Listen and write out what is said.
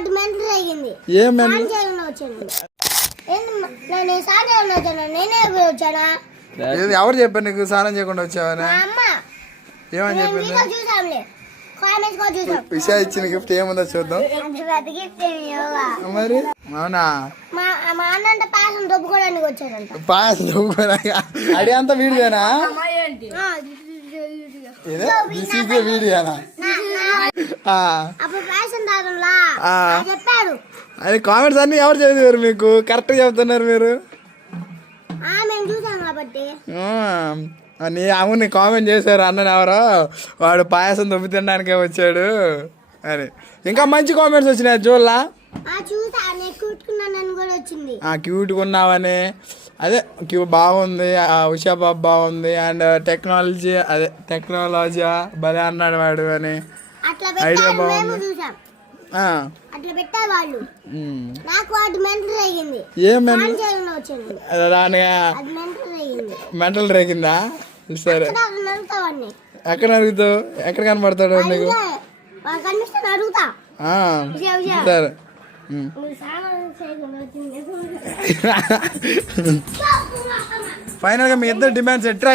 వాటి మెంటల్ అయ్యింది. ఏం మెంటల్? ఎవరు చెప్పారు నీకు స్నానం చేయకుండా వచ్చావని? ఏమని చెప్పింది? విషా ఇచ్చిన గిఫ్ట్ ఏముందో చూద్దాం మరి. అవునా? పాయసం దొబ్బుకోడానికి అడి అంతా వీడియోనా? వీడియోనా? అది కామెంట్స్ అన్ని ఎవరు చదివారు మీకు? కరెక్ట్ చెప్తున్నారు మీరు. అవును కామెంట్ చేశారు అన్నని ఎవరో, వాడు పాయసం దొబ్బి తినడానికే వచ్చాడు అని. ఇంకా మంచి కామెంట్స్ వచ్చినాయి చూడలా? క్యూట్గా ఉన్నావని, అదే బాగుంది, ఉషా బాబు బాగుంది, అండ్ టెక్నాలజీ భలే అన్నాడు వాడు అని, ఐడియా బాగుంది. ఏం మెంటల్ రేగిందా? సరే ఎక్కడ అడుగుతావు? ఎక్కడ కనపడతాడు నీకు? సరే ఫైనల్ గా మీ ఇద్దరు డిమాండ్స్ ఎట్రా